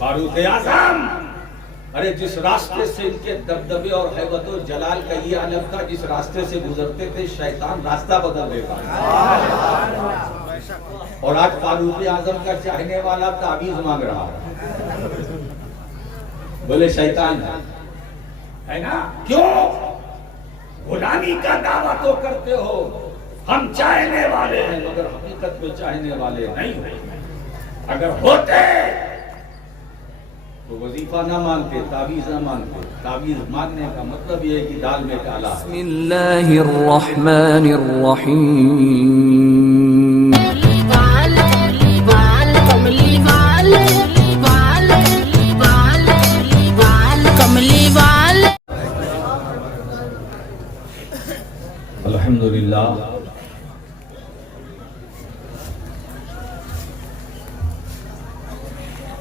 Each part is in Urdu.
فاروق اعظم، ارے جس راستے سے ان کے دبدبے اور ہیبت و جلال کا یہ عالم تھا، جس راستے سے گزرتے تھے شیطان راستہ بدل دیتا ہے، اور آج فاروق اعظم کا چاہنے والا تعویذ مانگ رہا ہے، بولے شیطان ہے نا؟ کیوں غلامی کا دعویٰ تو کرتے ہو، ہم چاہنے والے ہیں مگر حقیقت میں چاہنے والے نہیں ہو، اگر ہوتے تو وظیفہ نہ مانتے، تعویذ نہ مانتے۔ تعویذ ماننے کا مطلب یہ ہے کہ دال میں کالا ہے۔ بسم اللہ الرحمن الرحیم۔ الحمدللہ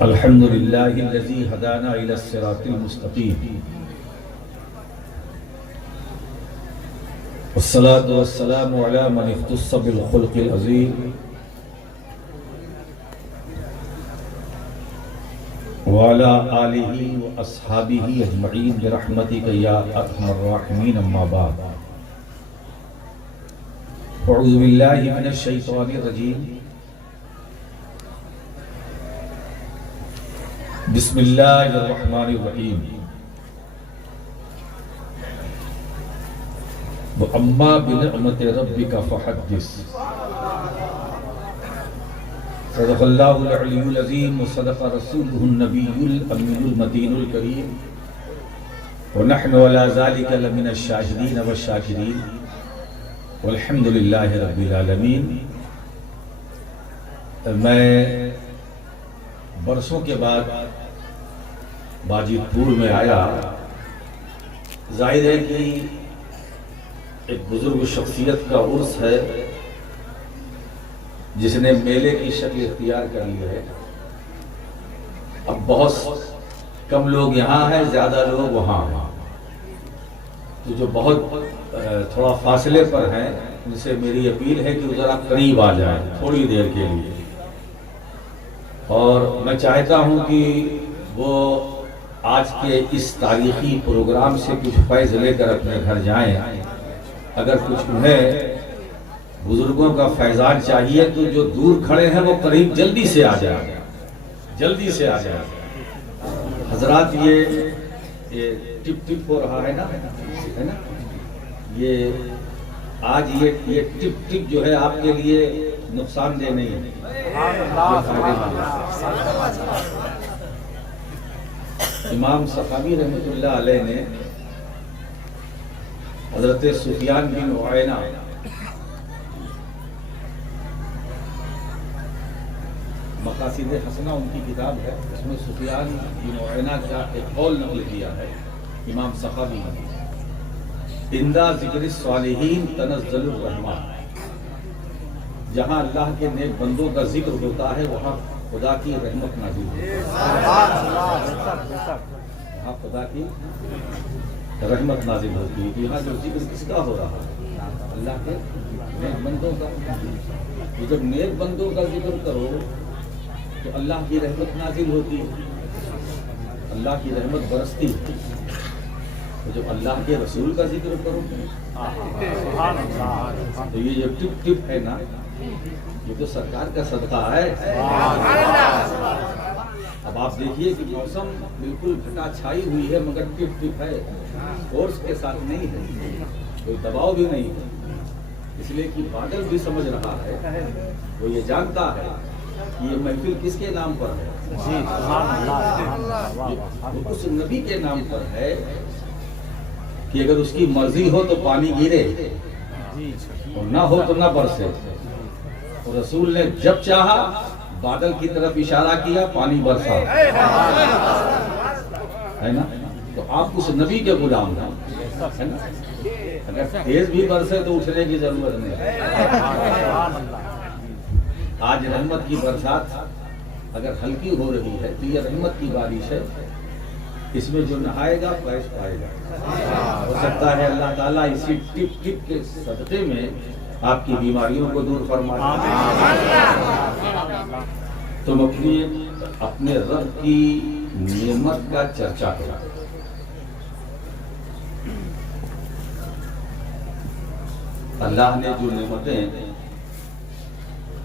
الحمدللہ الذی ہدانا الی الصراط المستقیم، والصلاة والسلام علی من اختص بالخلق العظیم، وعلی آلہ واصحابہ اجمعین برحمتک یا ارحم الراحمین، اما بعد، اعوذ باللہ من الشیطان الرجیم، بسم اللہ الرحمن الرحیم، وَأَمَّا بِنِعْمَةِ رَبِّكَ فَحَدِّثْ۔ صدق اللہ العلی العظیم وصدق رسولہ النبی الأمی المتین الکریم، ونحن علی ذلک لمن الشاہدین والشاکرین، والحمد للہ رب العالمین۔ میں برسوں کے بعد باجید پور میں آیا، ظاہر ہے کہ ایک بزرگ شخصیت کا عرس ہے جس نے میلے کی شکل اختیار کر لی ہے۔ اب بہت کم لوگ یہاں ہیں، زیادہ لوگ وہاں ہیں، تو جو بہت تھوڑا فاصلے پر ہیں ان سے میری اپیل ہے کہ ذرا قریب آ جائیں تھوڑی دیر کے لیے، اور میں چاہتا ہوں کہ وہ آج کے اس تاریخی پروگرام سے کچھ فیض لے کر اپنے گھر جائیں۔ اگر کچھ انہیں بزرگوں کا فیضان چاہیے تو جو دور کھڑے ہیں وہ قریب جلدی سے آ جائیں، جلدی سے آ جائیں۔ حضرات یہ ٹپ ٹپ ہو رہا ہے نا، یہ آج یہ ٹپ ٹپ جو ہے آپ کے لیے نقصان دہ نہیں ہے، امام سخاوی رحمۃ اللہ علیہ نے حضرت سفیان بن عیینہ مقاصد حسنہ ان کی کتاب ہے، اس میں سفیان بن عیینہ کا ایک قول نقل کیا ہے امام سخاوی نے، عند ذکر الصالحین تنزل الرحمہ، جہاں اللہ کے نیک بندوں کا ذکر ہوتا ہے وہاں خدا کی رحمت نازل ہوتی ہے، وہاں خدا کی رحمت نازل ہوتی ہے۔ یہاں جو ذکر کس کا ہو رہا ہے؟ اللہ کے نیک بندوں کا۔ تو جب نیک بندوں کا ذکر کرو تو اللہ کی رحمت نازل ہوتی ہے، اللہ کی رحمت برستی ہے۔ تو جب اللہ کے رسول کا ذکر کرو تو یہ جو ٹپ ٹپ ہے نا، یہ تو سرکار کا صدقہ ہے۔ اب آپ دیکھیے کہ موسم بالکل گھٹا چھائی ہوئی ہے مگر ٹپ ٹپ ہے، فورس کے ساتھ نہیں ہے، کوئی دباؤ بھی نہیں ہے، اس لیے کہ بادل بھی سمجھ رہا ہے، وہ یہ جانتا ہے کہ یہ محفل کس کے نام پر ہے، وہ اس نبی کے نام پر ہے کہ اگر اس کی مرضی ہو تو پانی گرے اور نہ ہو تو نہ برسے، اور رسول نے جب چاہا بادل کی طرف اشارہ کیا، پانی برسا، ہے نا؟ تو آپ اس نبی کے غلام ہیں، ہے نا؟ اگر تیز بھی برسے تو اٹھنے کی ضرورت نہیں۔ آج رحمت کی برسات اگر ہلکی ہو رہی ہے تو یہ رحمت کی بارش ہے، اس میں جو نہائے گا فیض پائے گا۔ ہو سکتا ہے اللہ تعالیٰ اسی ٹپ ٹپ کے صدقے میں آپ کی بیماریوں کو دور فرمائے۔ تم اپنی اپنے رب کی نعمت کا چرچا کرا. اللہ نے جو نعمتیں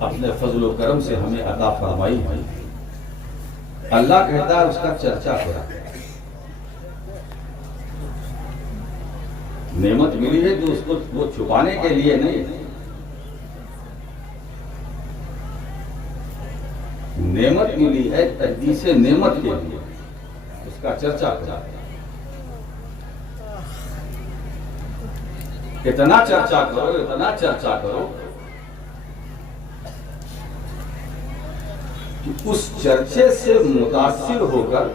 اپنے فضل و کرم سے ہمیں عطا فرمائی ہیں، اللہ کہتا ہے اس کا چرچا کرا. نعمت ملی ہے جو اس کو وہ چھپانے کے لیے نہیں، نعمت ملی ہے تقدیس نعمت کے لیے، اس کا چرچا کرا. اتنا چرچا کرو، اتنا چرچا کرو کہ اس چرچے سے متاثر ہو کر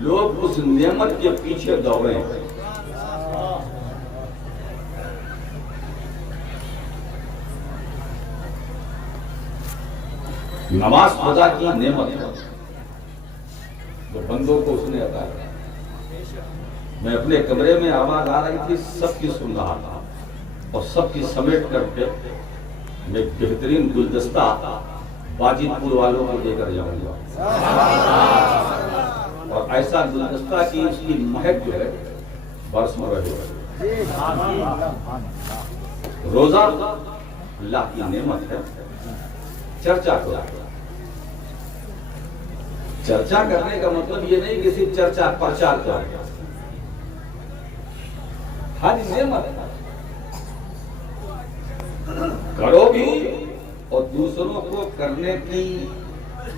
لوگ اس نعمت کے پیچھے دوڑیں. نماز خدا کی نعمت ہے جو بندوں کو اس نے عطا کیا. میں اپنے کمرے میں آواز آ رہی تھی، سب کی سن رہا تھا اور سب کی سمیٹ کر کے میں بہترین گلدستہ واجد پور والوں کو دے کر جاؤں گا، اور ایسا گلدستہ کی اس کی مہک جو ہے برس میں رہے. روزہ اللہ کی نعمت ہے. چرچا کرو. چرچا کرنے کا مطلب یہ نہیں کہ صرف چرچا پرچار کرو. ہر نعمت کرو بھی اور دوسروں کو کرنے کی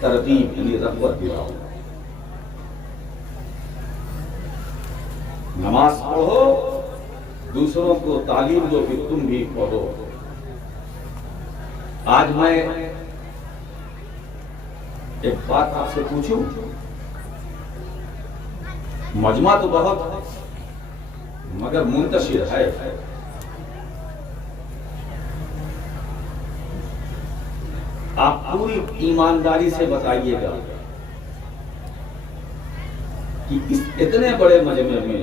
ترغیب یعنی رغبت دلاؤ. نماز پڑھو، دوسروں کو تعلیم دو کہ تم بھی پڑھو. آج میں ایک بات آپ سے پوچھوں، مجمع تو بہت مگر منتشر ہے. آپ پوری ایمانداری سے بتائیے گا کہ اتنے بڑے مجمع میں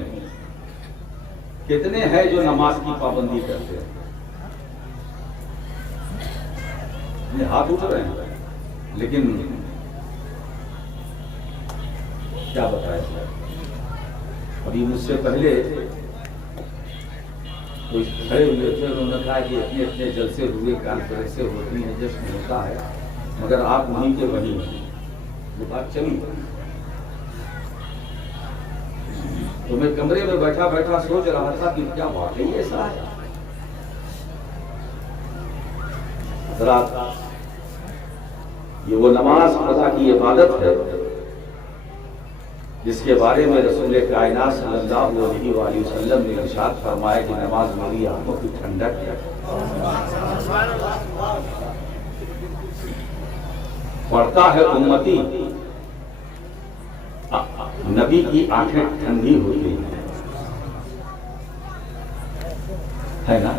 کتنے ہیں جو نماز کی پابندی کرتے ہیں؟ ہاتھ اٹھ رہے ہیں، لیکن کیا بتائے. ابھی مجھ سے پہلے کوئی کھڑے ہوئے تھے، انہوں نے کہا کہ اتنے اتنے جلسے ہوئے، کانفرنسیں ہوتی ہیں، جشن ہوتا ہے، مگر آپ وہیں کے وہیں ہیں. وہ بات چلی تو میں کمرے میں بیٹھا بیٹھا سوچ رہا تھا کہ کیا واقعی ایسا ہے. حضرات، یہ وہ نماز خدا کی عبادت ہے جس کے بارے میں رسول کائنات صلی اللہ علیہ وآلہ وسلم نے ارشاد فرمایا کہ نماز میری آنکھوں کی ٹھنڈک ہے. پڑھتا ہے امتی، نبی کی آنکھیں ٹھنڈی ہوتی ہیں، ہے نا؟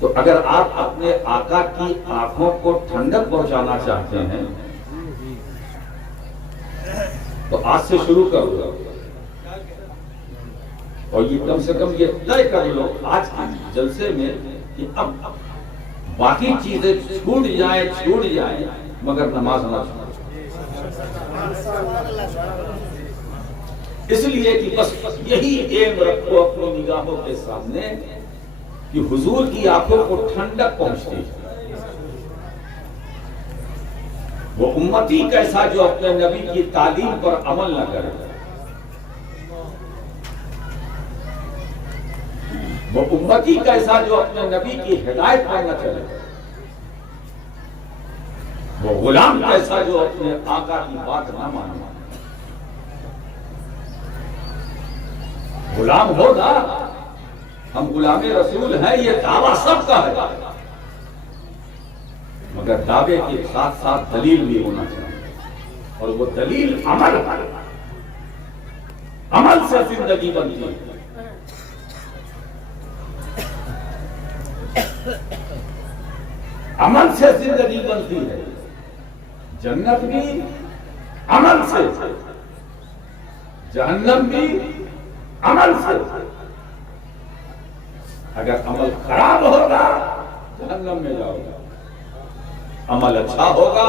تو اگر آپ اپنے آقا کی آنکھوں کو ٹھنڈک پہنچانا چاہتے ہیں تو آج سے شروع کرو، اور یہ کم سے کم یہ طے کر لو آج کے جلسے میں کہ اب باقی چیزیں چھوٹ جائیں مگر نماز نہ چھوڑیں. اس لیے کہ بس یہی ایم رکھو اپنی نگاہوں کے سامنے کہ حضور کی آنکھوں کو ٹھنڈک پہنچتی ہے. وہ امتی کیسا جو اپنے نبی کی تعلیم پر عمل نہ کرے، وہ امتی کیسا جو اپنے نبی کی ہدایت پر نہ چلے، وہ غلام کیسا جو اپنے آقا کی بات نہ مانے. غلام ہوگا، ہم غلام رسول ہیں، یہ دعویٰ سب کا ہے، مگر دعوے کے ساتھ ساتھ دلیل بھی ہونا چاہیے، اور وہ دلیل عمل سے زندگی بنتی ہے. عمل سے زندگی بنتی ہے. جنت بھی عمل سے، جہنم بھی عمل سے. اگر عمل خراب ہوگا جہنم میں جاؤ گا، عمل اچھا ہوگا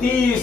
30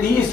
30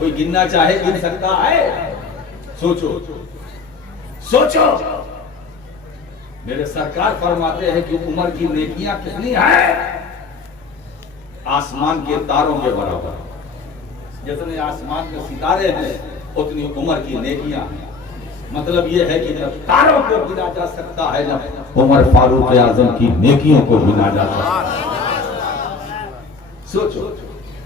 کوئی گننا چاہے گن سکتا ہے؟ سوچو سوچو. میرے سرکار فرماتے ہیں کہ عمر کی نیکیاں کتنی ہیں؟ آسمان کے تاروں کے برابر. جتنے آسمان میں ستارے ہیں اتنی عمر کی نیکیاں ہیں. مطلب یہ ہے کہ نہ تاروں کو گنا جا سکتا ہے، نہ عمر فاروق اعظم کی نیکیوں کو گنا جا سکتا ہے. سوچو،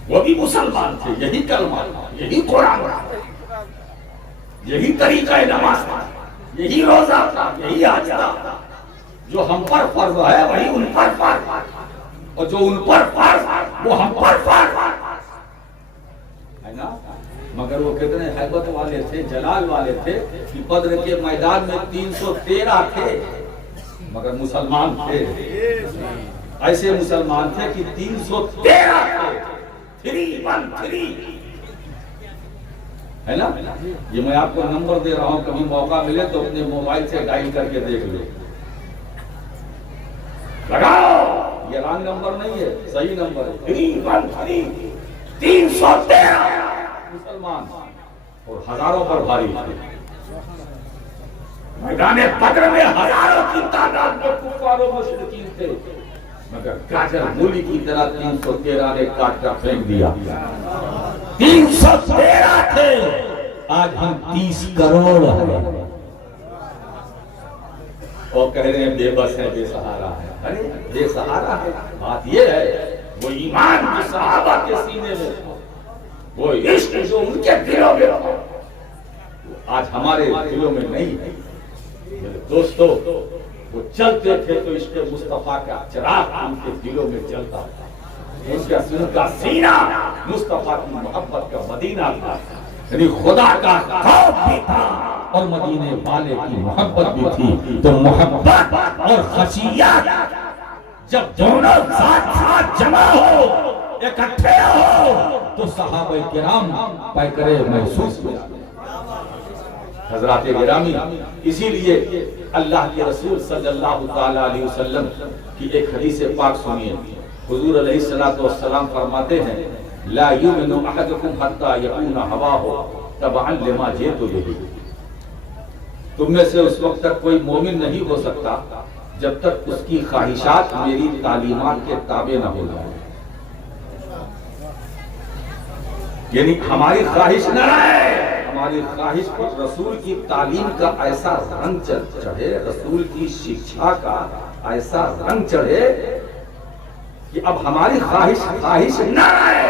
وہ بھی مسلمان تھے، یہی کلمہ تھا، یہی قرآن تھا، یہی طریقہ نماز تھا، یہی روزہ تھا، یہی حج تھا. جو ہم پر فرض ہے وہی ان پر فرض، اور جو ان پر فرض وہ ہم پر فرض ہے نا. مگر وہ کتنے حیبت والے تھے، جلال والے تھے کہ بدر کے میدان میں 313 تھے مگر مسلمان تھے. ایسے مسلمان تھے کہ 313 تھے، 313 ہے نا. یہ میں آپ کو نمبر دے رہا ہوں، کبھی موقع ملے تو اپنے موبائل سے ڈائل کر کے دیکھ لو. لگاؤ، یہ رانگ نمبر نہیں ہے، صحیح نمبر ہے. 313 مسلمان اور ہزاروں پر بھاری تھے. میدان بدر میں ہزاروں کی تعداد میں کفار و مشرکین تھے مگر گاجر مولی کی طرح 313 نے کاٹ کر پھینک دیا. 313 تھے، آج ہم 30 کروڑ ہیں. اور کہہ رہے ہیں بے بس ہے، بے سہارا ہے. ارے بے سہارا ہے. بات یہ ہے وہ ایمان جو صحابہ کے سینے میں تھا، وہ عشق جو ان کے دلوں میں تھا، آج ہمارے دلوں میں نہیں ہے. میرے دوستو، وہ چلتے تھے تو عشق مصطفیٰ کا چراغ ان کے دلوں میں چلتا تھا. ان کا سینہ مصطفیٰ کی محبت کا مدینہ تھا، یعنی خدا کا خوف بھی تھا اور مدینے والے کی محبت بھی تھی. تو محبت اور خشیت جب دونوں ساتھ ساتھ جمع ہو، اکٹھے ہو، تو صحابہ کرام پیکرے محسوس ہوئے. حضرات گرامی، اسی لیے اللہ کے رسول صلی اللہ تعالی علیہ وسلم کی ایک حدیث پاک سنیے. حضور علیہ السلام فرماتے ہیں لا یؤمن احدکم حتی یکون ہواہ تبعا لما جئت بہ. تم میں سے اس وقت تک کوئی مومن نہیں ہو سکتا جب تک اس کی خواہشات میری تعلیمات کے تابع نہ ہو جائیں. یعنی ہماری خواہش نہ رہے، ہماری خواہش پر رسول کی تعلیم کا ایسا رنگ چڑھے، رسول کی شکشا کا ایسا رنگ چڑھے کہ اب ہماری خواہش نہ رہے،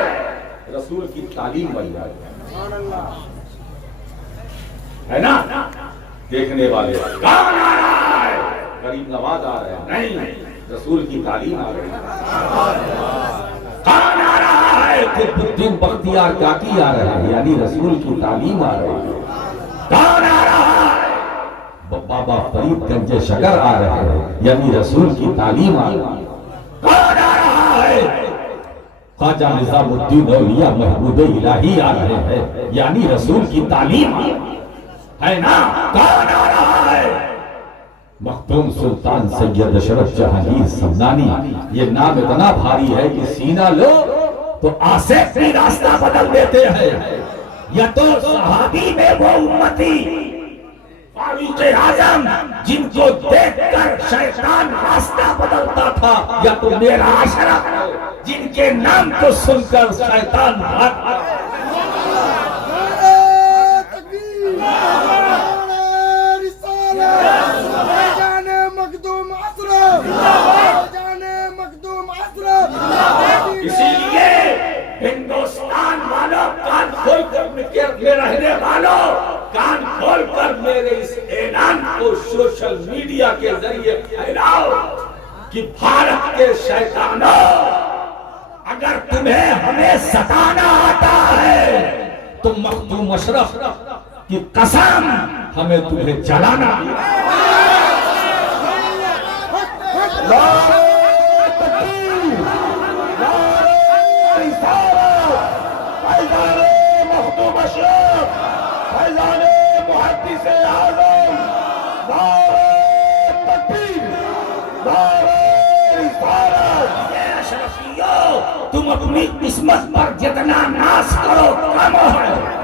رسول کی تعلیم بن جائے. ہے نا؟ دیکھنے والے کون آ رہا ہے؟ غریب نواز آ رہے ہیں؟ نہیں، رسول کی تعلیم آ رہی ہے. کون آ رہا ہے؟ قطب الدین بختیار کاکی آ رہے ہیں، یعنی رسول کی تعلیم آ رہی ہے. کون آ رہا ہے؟ بابا فرید گنج شکر آ رہے ہیں، یعنی رسول کی تعلیم آ رہی ہے. کون آ رہا ہے؟ خواجہ نظام الدین اولیاء محبوب الہی آ رہے ہیں، یعنی رسول کی تعلیم ہے نا. کون آ رہا ہے؟ مختوم سلطان سید اشرف جہانگیر سمنانی. یہ نام اتنا بھاری ہے کہ سینہ لو تو آصف بھی راستہ بدل دیتے ہیں. یا تو صحابی میں وہ امتی فاروق اعظم جن کو دیکھ کر شیطان راستہ بدلتا تھا، یا تو میرا عشرہ جن کے نام کو سن کر شیطان بھاگتا. اسی لیے ہندوستان والوں، کان کھول کر میں رہنے والوں، کان کھول کر میرے اس اعلان کو سوشل میڈیا کے ذریعے پھیلاؤ کہ بھارت کے شیطانوں، اگر تمہیں ہمیں ستانا آتا ہے تو مختوم اشرف کی قسم ہمیں تمہیں جلانا. مختوم اشرف فیضان محدث اعظم، نعرہ تکبیر، نعرہ رسالت. اے اشرفیوں، تم اپنی قسمت پر جتنا ناز کرو کم ہے.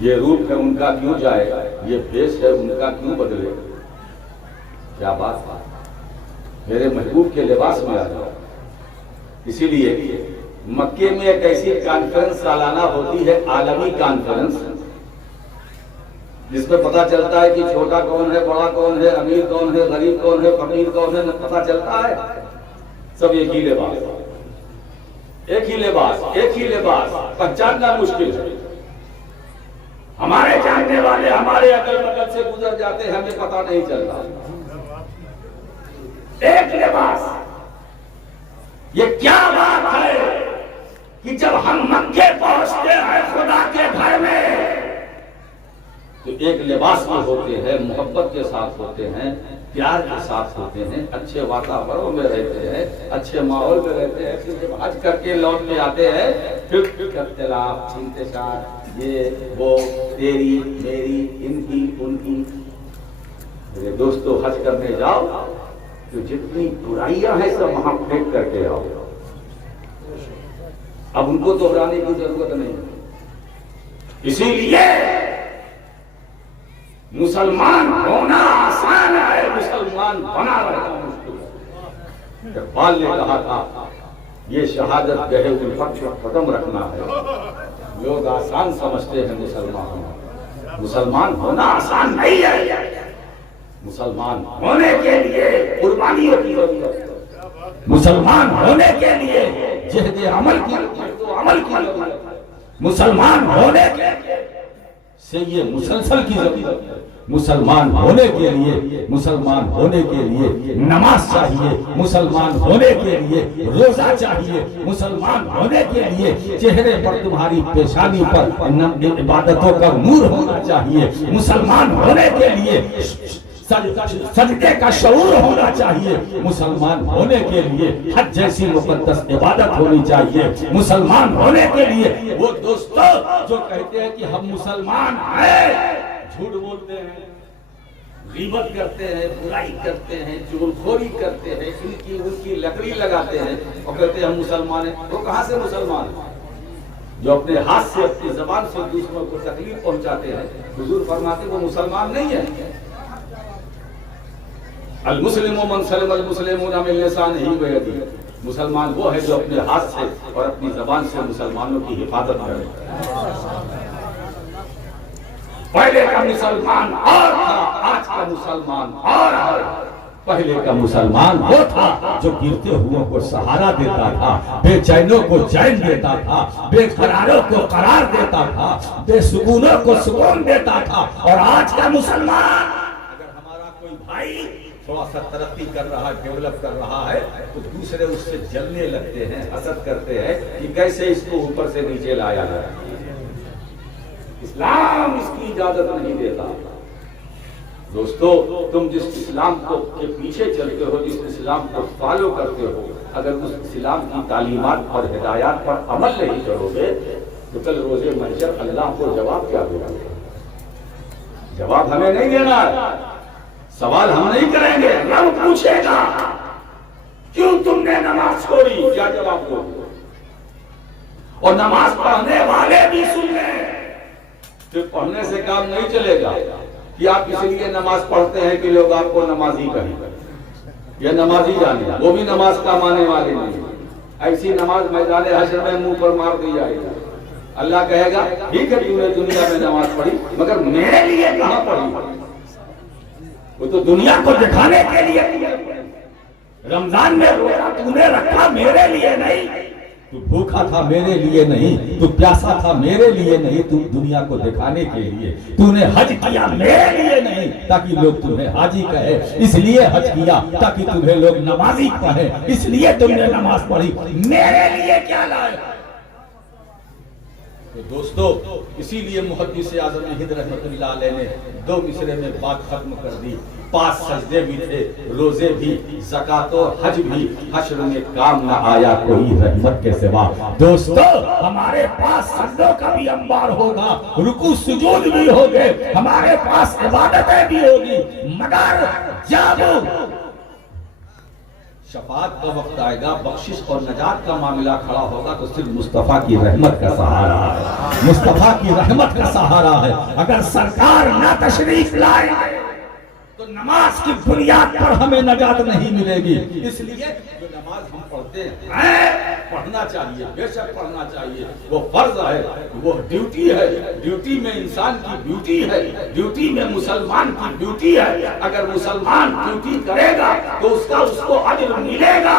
یہ روپ ہے ان کا کیوں جائے، یہ بھیس ہے ان کا کیوں بدلے؟ کیا بات ہے، میرے محبوب کے لباس میں آ جاؤ۔ اسی لیے مکے میں ایک ایسی کانفرنس سالانہ ہوتی ہے، عالمی کانفرنس، جس میں پتا چلتا ہے کہ چھوٹا کون ہے، بڑا کون ہے، امیر کون ہے، غریب کون ہے، فقیر کون ہے، پتا چلتا ہے۔ سب ایک ہی لباس، ایک ہی لباس، ایک ہی لباس، پہچاننا مشکل ہے۔ ہمارے جاننے والے ہمارے اگل بغل سے گزر جاتے ہیں، ہمیں پتا نہیں چلتا۔ ایک لباس، یہ کیا بات ہے کہ جب ہم مکے پہنچتے ہیں خدا کے گھر میں تو ایک لباس میں ہوتے ہیں، محبت کے ساتھ ہوتے ہیں، پیار کے ساتھ ہوتے ہیں، اچھے واتاورن میں رہتے ہیں، اچھے ماحول میں رہتے ہیں۔ پھر جب حج کر کے لوٹنے آتے ہیں پھر اختلاف، انتشار، یہ وہ، تیری میری، ان کی ان کی۔ میرے دوستو، حج کرنے جاؤ تو جتنی برائیاں ہیں سب وہاں پھینک کر کے آؤ، اب ان کو دہرانے کی ضرورت نہیں۔ اسی لیے مسلمان ہونا آسان ہے، مسلمان بنا رہنا مشکل ہے۔ اقبال نے کہا تھا یہ شہادت گہے الفت کو ختم رکھنا ہے۔ لوگ آسان سمجھتے ہیں مسلمان ہونا، مسلمان ہونا آسان نہیں ہے۔ مسلمان ہونے کے لیے قربانیوں کی ضرورت ہے، مسلمان ہونے کے لیے جہد عمل کی ضرورت ہے، مسلمان ہونے کے سے یہ مسلسل کی ضرورت ہے۔ مسلمان ہونے کے لیے نماز چاہیے، مسلمان ہونے کے لیے روزہ چاہیے، مسلمان ہونے کے لیے چہرے پر تمہاری پیشانی پر عبادتوں کا نور ہونا چاہیے، مسلمان ہونے کے لیے سجدے کا شعور ہونا چاہیے، مسلمان ہونے کے لیے حج جیسی مقدس عبادت ہونی چاہیے، مسلمان ہونے کے لیے وہ دوستو جو کہتے ہیں کہ ہم مسلمان ہیں، جھوٹ بولتے ہیں، غیبت کرتے ہیں، برائی کرتے ہیں، چغل خوری کرتے ہیں، ان کی لکڑی لگاتے ہیں اور کہتے ہیں ہم مسلمان ہیں۔ وہ کہاں سے مسلمان ہیں؟ جو اپنے ہاتھ سے اپنی زبان سے دوسروں کو تکلیف پہنچاتے ہیں، حضور فرماتے ہیں وہ مسلمان نہیں ہے۔ المسلم من سلم المسلمون من لسانه ویدیہ، مسلمان وہ ہے جو اپنے ہاتھ سے اور اپنی زبان سے مسلمانوں کی حفاظت کرے۔ پہلے کا مسلمان اور تھا، آج کا مسلمان اور ہے۔ پہلے کا مسلمان وہ تھا جو گرتے ہوئوں کو سہارا دیتا تھا، بے چینوں کو چین دیتا تھا، بے قراروں کو قرار دیتا تھا، بے سکونوں کو سکون دیتا تھا۔ اور آج کا مسلمان، اگر ہمارا کوئی بھائی تھوڑا سا ترقی کر رہا ہے، ڈیولپ کر رہا ہے، تو دوسرے اس سے جلنے لگتے ہیں، حسد کرتے ہیں کہ کیسے اس کو اوپر سے نیچے لایا جائے۔ اسلام اس کی اجازت نہیں دیتا۔ دوستو، تم جس اسلام کے پیچھے چلتے ہو، جس اسلام کو فالو کرتے ہو، اگر اس اسلام کی تعلیمات اور ہدایات پر عمل نہیں کرو گے تو کل روز محشر اللہ کو جواب کیا دے گا؟ جواب ہمیں نہیں دینا ہے، سوال ہم نہیں کریں گے، رب پوچھے گا کیوں تم نے نماز چھوڑی، کیا جواب دو گے؟ اور نماز پڑھنے والے بھی سن لیں، صرف پڑھنے سے کام نہیں چلے گا کہ آپ اس لیے نماز پڑھتے ہیں کہ لوگ آپ کو نمازی کہیں، یہ نمازی جانے، وہ بھی نماز کا ماننے والے نہیں۔ ایسی نماز میدان حشر میں منہ پر مار دی جائے گا، اللہ کہے گا ٹھیک ہے تم نے دنیا میں نماز پڑھی مگر میرے لیے کہاں پڑھی؟ وہ تو دنیا کو دکھانے کے لیے، رمضان میں روزہ تو نے رکھا میرے لیے نہیں، تو بھوکا تھا میرے لیے نہیں، تو پیاسا تھا میرے لیے نہیں، تو دنیا کو دکھانے کے لیے، تو نے حج کیا میرے لیے نہیں تاکہ لوگ تمہیں حاجی کہے، اس لیے حج کیا تاکہ تمہیں لوگ نمازی کہے، اس لیے تم نے نماز پڑھی، میرے لیے کیا لائے؟ تو دوستو، اسی لیے محدث اعظم ہند رحمت اللہ علیہ نے 2 مصرے میں بات ختم کر دی۔ 5 سجدے بھی تھے، روزے بھی، زکوٰۃ و حج بھی، حشر میں کام نہ آیا کوئی رحمت کے سوا۔ دوستو، ہمارے پاس سجدوں کا بھی انبار ہوگا، رکوع سجود بھی ہوگے، ہمارے پاس عبادتیں بھی ہوگی، مگر جب شفاعت کا وقت آئے گا، بخشش اور نجات کا معاملہ کھڑا ہوگا تو صرف مصطفیٰ کی رحمت کا سہارا ہے، مصطفیٰ کی رحمت کا سہارا ہے۔ اگر سرکار نہ تشریف لائے تو نماز کی بنیاد پر ہمیں نجات نہیں ملے گی۔ اس لیے جو نماز ہم پڑھتے ہیں پڑھنا چاہیے، بے شک پڑھنا چاہیے، وہ فرض ہے، وہ ڈیوٹی ہے، ڈیوٹی میں انسان کی ڈیوٹی ہے، ڈیوٹی میں مسلمان کی ڈیوٹی ہے۔ اگر مسلمان ڈیوٹی کرے گا تو اس کو اجر ملے گا۔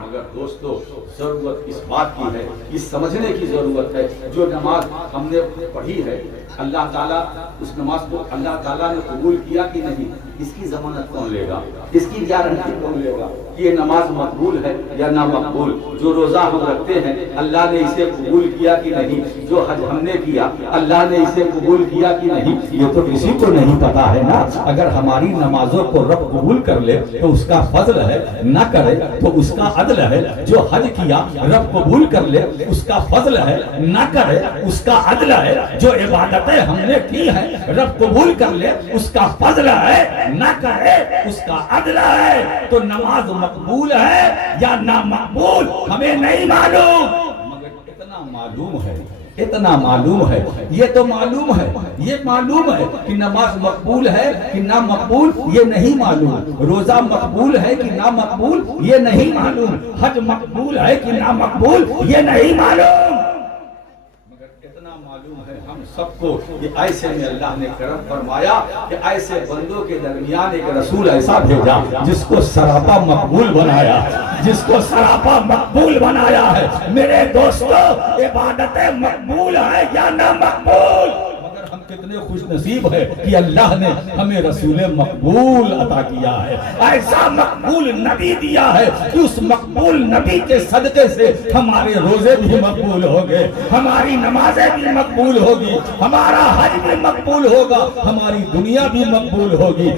مگر دوستو ضرورت اس بات کی ہے، اس سمجھنے کی ضرورت ہے، جو نماز ہم نے پڑھی ہے اللہ تعالیٰ اس نماز کو اللہ تعالیٰ نے قبول کیا کہ نہیں، اس کی ضمانت کون لے گا، اس کی گارنٹی کون لے گا کہ یہ نماز مقبول ہے یا نہ مقبول؟ جو روزہ ہم رکھتے ہیں اللہ نے اسے قبول کیا کہ نہیں، جو حج ہم نے کیا اللہ نے اسے قبول کیا کہ نہیں، یہ تو کسی کو نہیں پتا ہے نا۔ اگر ہماری نمازوں کو رب قبول کر لے تو اس کا فضل ہے، نہ کرے تو اس کا عدل ہے۔ جو حج کیا رب قبول کر لے اس کا فضل ہے، نہ کرے اس کا عدل ہے۔ جو عبادتیں ہم نے کی ہیں رب قبول کر لے اس کا فضل ہے، نہ کرے اس کا عدل ہے۔ تو نماز مقبول ہے یا نہ مقبول ہمیں نہیں معلوم، مگر اتنا معلوم ہے، اتنا معلوم ہے، یہ تو معلوم ہے، یہ معلوم ہے کہ نماز مقبول ہے کہ نہ مقبول یہ نہیں معلوم، روزہ مقبول ہے کہ نہ مقبول یہ نہیں معلوم، حج مقبول ہے کہ نہ مقبول یہ نہیں معلوم، مگر اتنا معلوم ہے ہم سب کو کہ ایسے میں اللہ نے کرم فرمایا کہ ایسے بندوں کے درمیان ایک رسول ایسا بھیجا جس کو سراپا مقبول بنایا، جس کو سراپا مقبول بنایا ہے۔ میرے دوستو عبادتیں مقبول ہے یا نہ مقبول؟ مگر ہم کتنے خوش نصیب ہے کہ اللہ نے ہمیں رسول مقبول عطا کیا ہے، ایسا مقبول نبی دیا ہے کہ اس مقبول نبی کے صدقے سے ہمارے روزے بھی مقبول ہوں گے، ہماری نمازیں بھی مقبول ہوگی، ہمارا حج بھی مقبول ہوگا، ہماری دنیا بھی مقبول ہوگی۔